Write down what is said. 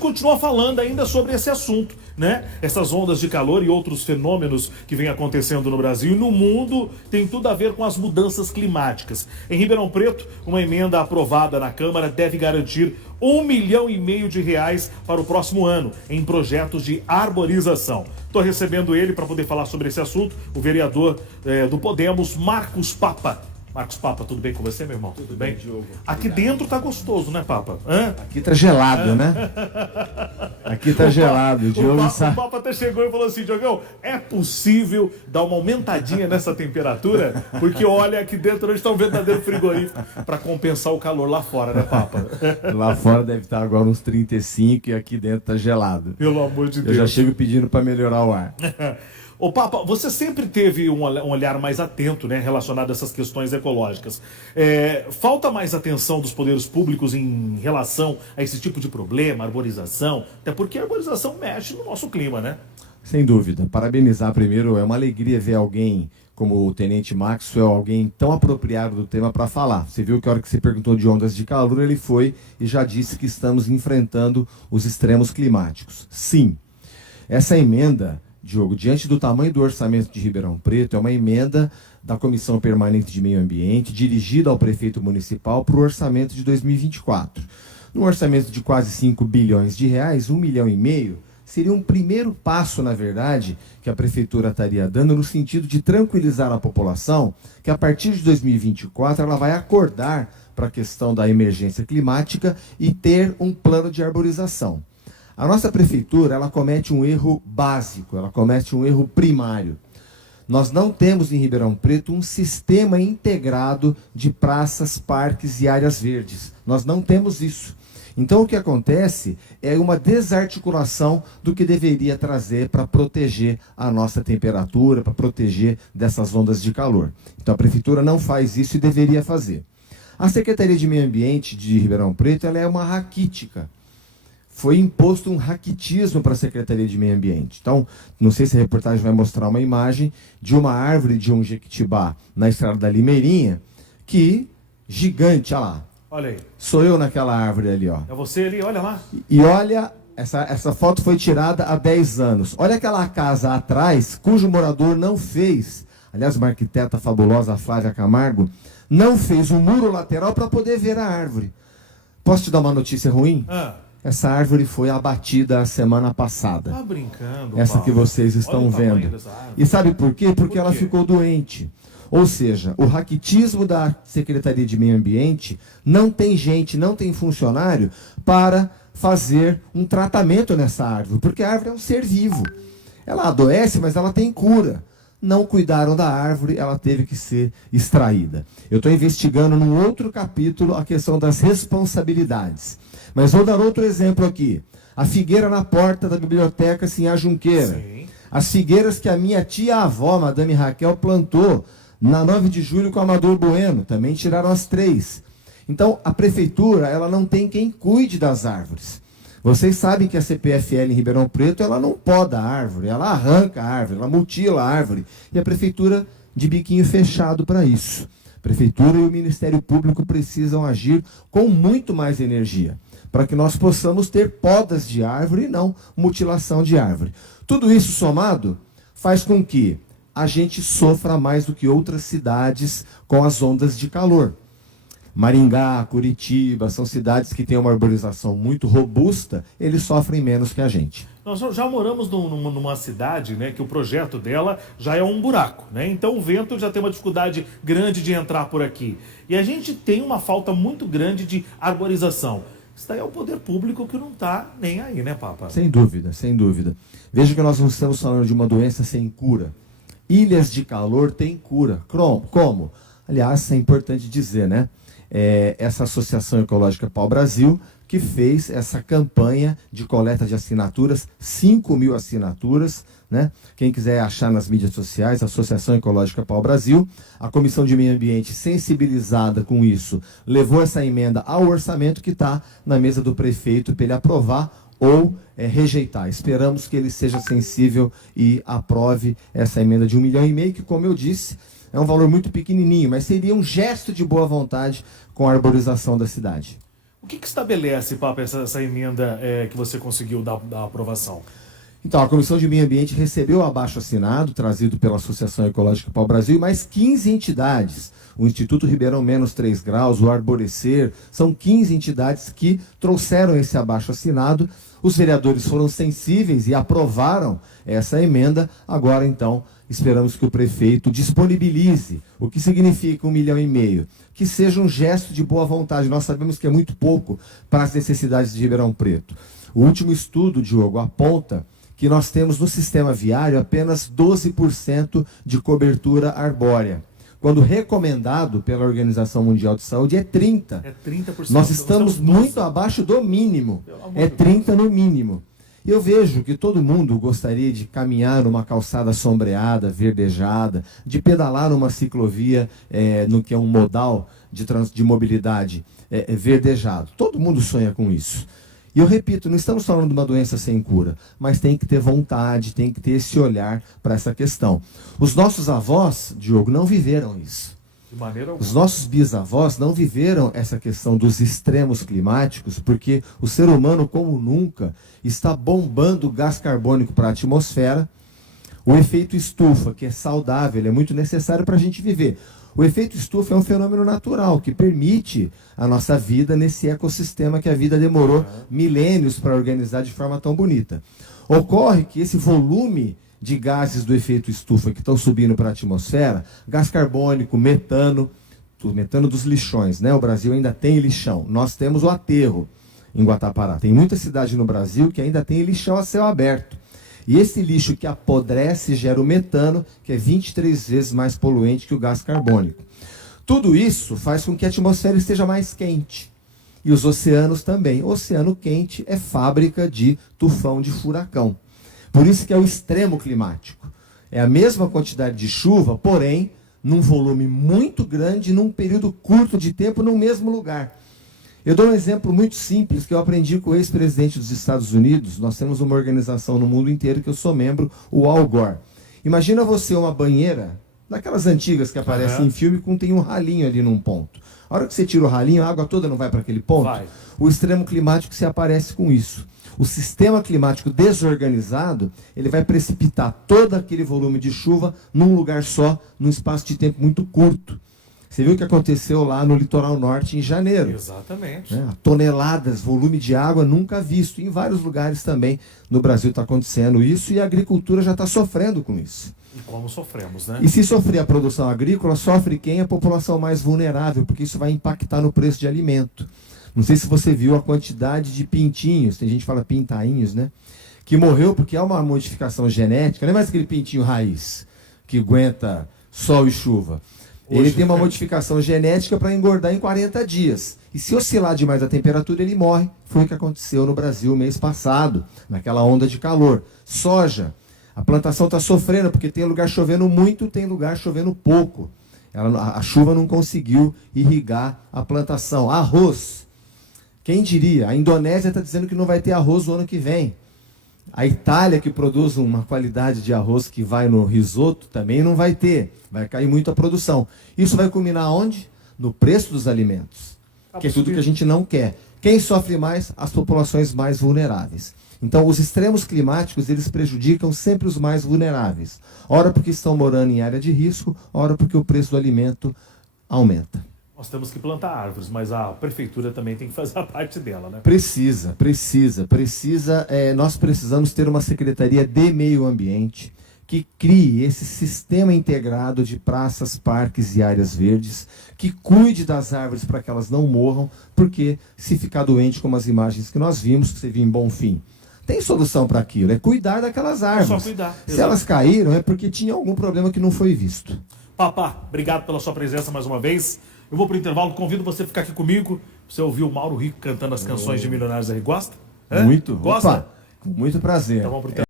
Continua falando ainda sobre esse assunto, né? Essas ondas de calor e outros fenômenos que vêm acontecendo no Brasil e no mundo tem tudo a ver com as mudanças climáticas. Em Ribeirão Preto, uma emenda aprovada na Câmara deve garantir R$1,5 milhão para o próximo ano em projetos de arborização. Estou recebendo ele para poder falar sobre esse assunto, o vereador do Podemos, Marcos Papa. Marcos Papa, tudo bem com você, meu irmão? Tudo bem, Diogo? Aqui dentro tá gostoso, né, Papa? Aqui tá gelado, né? Aqui tá gelado. O Papa até chegou e falou assim, Diogão, é possível dar uma aumentadinha nessa temperatura? Porque olha, aqui dentro hoje está um verdadeiro frigorífico para compensar o calor lá fora, né, Papa? Lá fora deve estar agora uns 35 e aqui dentro tá gelado. Pelo amor de Deus. Eu já chego pedindo para melhorar o ar. Ô Papa, você sempre teve um olhar mais atento, né, relacionado a essas questões ecológicas. Falta mais atenção dos poderes públicos em relação a esse tipo de problema, arborização, até porque a arborização mexe no nosso clima, né? Sem dúvida. Parabenizar primeiro, é uma alegria ver alguém como o Tenente Maxwell, alguém tão apropriado do tema para falar. Você viu que a hora que você perguntou de ondas de calor, ele foi e já disse que estamos enfrentando os extremos climáticos. Sim, essa emenda, Diogo, diante do tamanho do orçamento de Ribeirão Preto, é uma emenda da Comissão Permanente de Meio Ambiente, dirigida ao prefeito municipal para o orçamento de 2024. No orçamento de quase 5 bilhões de reais, R$1,5 milhão seria um primeiro passo, na verdade, que a prefeitura estaria dando no sentido de tranquilizar a população, que a partir de 2024 ela vai acordar para a questão da emergência climática e ter um plano de arborização. A nossa prefeitura, ela comete um erro básico, ela comete um erro primário. Nós não temos em Ribeirão Preto um sistema integrado de praças, parques e áreas verdes. Nós não temos isso. Então o que acontece é uma desarticulação do que deveria trazer para proteger a nossa temperatura, para proteger dessas ondas de calor. Então a prefeitura não faz isso e deveria fazer. A Secretaria de Meio Ambiente de Ribeirão Preto, ela é uma raquítica. Foi imposto um raquitismo para a Secretaria de Meio Ambiente. Então, não sei se a reportagem vai mostrar uma imagem de uma árvore de um jequitibá na estrada da Limeirinha, que, gigante, olha lá. Olha aí. Sou eu naquela árvore ali, ó. É você ali, olha lá. E olha, essa foto foi tirada há 10 anos. Olha aquela casa atrás, cujo morador não fez, aliás, uma arquiteta fabulosa, a Flávia Camargo, não fez um muro lateral para poder ver a árvore. Posso te dar uma notícia ruim? Essa árvore foi abatida a semana passada. Tá brincando, essa Paulo. que vocês estão vendo. E sabe por quê? Porque ela ficou doente. Ou seja, o raquitismo da Secretaria de Meio Ambiente não tem gente, não tem funcionário para fazer um tratamento nessa árvore, porque a árvore é um ser vivo. Ela adoece, mas ela tem cura. Não cuidaram da árvore, ela teve que ser extraída. Eu estou investigando num outro capítulo a questão das responsabilidades. Mas vou dar outro exemplo aqui. A figueira na porta da biblioteca Sinhá Junqueira. Sim. As figueiras que a minha tia-avó, Madame Raquel, plantou na 9 de julho com o Amador Bueno. Também tiraram as 3. Então, a prefeitura, ela não tem quem cuide das árvores. Vocês sabem que a CPFL em Ribeirão Preto, ela não poda a árvore, ela arranca a árvore, ela mutila a árvore. E a prefeitura de biquinho fechado para isso. A prefeitura e o Ministério Público precisam agir com muito mais energia, para que nós possamos ter podas de árvore e não mutilação de árvore. Tudo isso somado faz com que a gente sofra mais do que outras cidades com as ondas de calor. Maringá, Curitiba, são cidades que têm uma arborização muito robusta, eles sofrem menos que a gente. Nós já moramos numa cidade, né, que o projeto dela já é um buraco, né? Então o vento já tem uma dificuldade grande de entrar por aqui. E a gente tem uma falta muito grande de arborização. Isso daí é o poder público que não está nem aí, né, Papa? Sem dúvida, sem dúvida. Veja que nós não estamos falando de uma doença sem cura. Ilhas de calor têm cura. Como? Aliás, é importante dizer, né? Essa Associação Ecológica Pau Brasil, que fez essa campanha de coleta de assinaturas, 5.000 assinaturas, né? Quem quiser achar nas mídias sociais, Associação Ecológica Pau Brasil, a Comissão de Meio Ambiente, sensibilizada com isso, levou essa emenda ao orçamento que está na mesa do prefeito para ele aprovar ou rejeitar. Esperamos que ele seja sensível e aprove essa emenda de R$1,5 milhão, que, como eu disse, é um valor muito pequenininho, mas seria um gesto de boa vontade com a arborização da cidade. O que estabelece, Papa, essa emenda que você conseguiu da aprovação? Então, a Comissão de Meio Ambiente recebeu o abaixo-assinado, trazido pela Associação Ecológica Pau Brasil, e mais 15 entidades. O Instituto Ribeirão Menos 3 Graus, o Arborecer, são 15 entidades que trouxeram esse abaixo-assinado. Os vereadores foram sensíveis e aprovaram essa emenda. Agora, então, esperamos que o prefeito disponibilize, o que significa 1,5 milhão, que seja um gesto de boa vontade. Nós sabemos que é muito pouco para as necessidades de Ribeirão Preto. O último estudo, Diogo, aponta que nós temos no sistema viário apenas 12% de cobertura arbórea, quando recomendado pela Organização Mundial de Saúde é 30%. É 30%. Nós estamos muito abaixo do mínimo, é 30% no mínimo. Eu vejo que todo mundo gostaria de caminhar numa calçada sombreada, verdejada, de pedalar numa ciclovia, no que é um modal de mobilidade verdejado. Todo mundo sonha com isso. E eu repito, não estamos falando de uma doença sem cura, mas tem que ter vontade, tem que ter esse olhar para essa questão. Os nossos avós, Diogo, não viveram isso. De maneira alguma. Os nossos bisavós não viveram essa questão dos extremos climáticos, porque o ser humano, como nunca, está bombando gás carbônico para a atmosfera. O efeito estufa, que é saudável, ele é muito necessário para a gente viver. O efeito estufa é um fenômeno natural que permite a nossa vida nesse ecossistema que a vida demorou milênios para organizar de forma tão bonita. Ocorre que esse volume de gases do efeito estufa que estão subindo para a atmosfera, gás carbônico, metano, o metano dos lixões, né? O Brasil ainda tem lixão. Nós temos o aterro em Guatapará. Tem muita cidade no Brasil que ainda tem lixão a céu aberto. E esse lixo que apodrece gera o metano, que é 23 vezes mais poluente que o gás carbônico. Tudo isso faz com que a atmosfera esteja mais quente. E os oceanos também. O oceano quente é fábrica de tufão, de furacão. Por isso que é o extremo climático. É a mesma quantidade de chuva, porém, num volume muito grande, num período curto de tempo, no mesmo lugar. Eu dou um exemplo muito simples que eu aprendi com o ex-presidente dos Estados Unidos. Nós temos uma organização no mundo inteiro que eu sou membro, o Al Gore. Imagina você uma banheira, daquelas antigas que aparecem em filme, tem um ralinho ali num ponto. A hora que você tira o ralinho, a água toda não vai para aquele ponto? Vai. O extremo climático se aparece com isso. O sistema climático desorganizado, ele vai precipitar todo aquele volume de chuva num lugar só, num espaço de tempo muito curto. Você viu o que aconteceu lá no litoral norte em janeiro? Exatamente. Toneladas, volume de água nunca visto. Em vários lugares também no Brasil está acontecendo isso e a agricultura já está sofrendo com isso. E como sofremos, né? E se sofrer a produção agrícola, sofre quem? A população mais vulnerável, porque isso vai impactar no preço de alimento. Não sei se você viu a quantidade de pintinhos, tem gente que fala pintainhos, né? Que morreu porque há uma modificação genética, não é mais aquele pintinho raiz, que aguenta sol e chuva. Ele tem uma modificação genética para engordar em 40 dias. E se oscilar demais a temperatura, ele morre. Foi o que aconteceu no Brasil mês passado, naquela onda de calor. Soja. A plantação está sofrendo, porque tem lugar chovendo muito, tem lugar chovendo pouco. A chuva não conseguiu irrigar a plantação. Arroz. Quem diria? A Indonésia está dizendo que não vai ter arroz no ano que vem. A Itália, que produz uma qualidade de arroz que vai no risoto, também não vai ter. Vai cair muito a produção. Isso vai culminar onde? No preço dos alimentos. Que é tudo que a gente não quer. Quem sofre mais? As populações mais vulneráveis. Então, os extremos climáticos, eles prejudicam sempre os mais vulneráveis. Ora porque estão morando em área de risco, ora porque o preço do alimento aumenta. Nós temos que plantar árvores, mas a prefeitura também tem que fazer a parte dela, né? Precisa. Nós precisamos ter uma Secretaria de Meio Ambiente que crie esse sistema integrado de praças, parques e áreas verdes, que cuide das árvores para que elas não morram, porque se ficar doente, como as imagens que nós vimos, que você viu em Bonfim, tem solução para aquilo, é cuidar daquelas árvores. É só cuidar. Se elas caíram, é porque tinha algum problema que não foi visto. Papá, obrigado pela sua presença mais uma vez. Eu vou para o intervalo, convido você a ficar aqui comigo. Você ouviu o Mauro Rico cantando as canções de Milionários aí, gosta? Muito. Gosta? Opa, com muito prazer. Então vamos pro intervalo.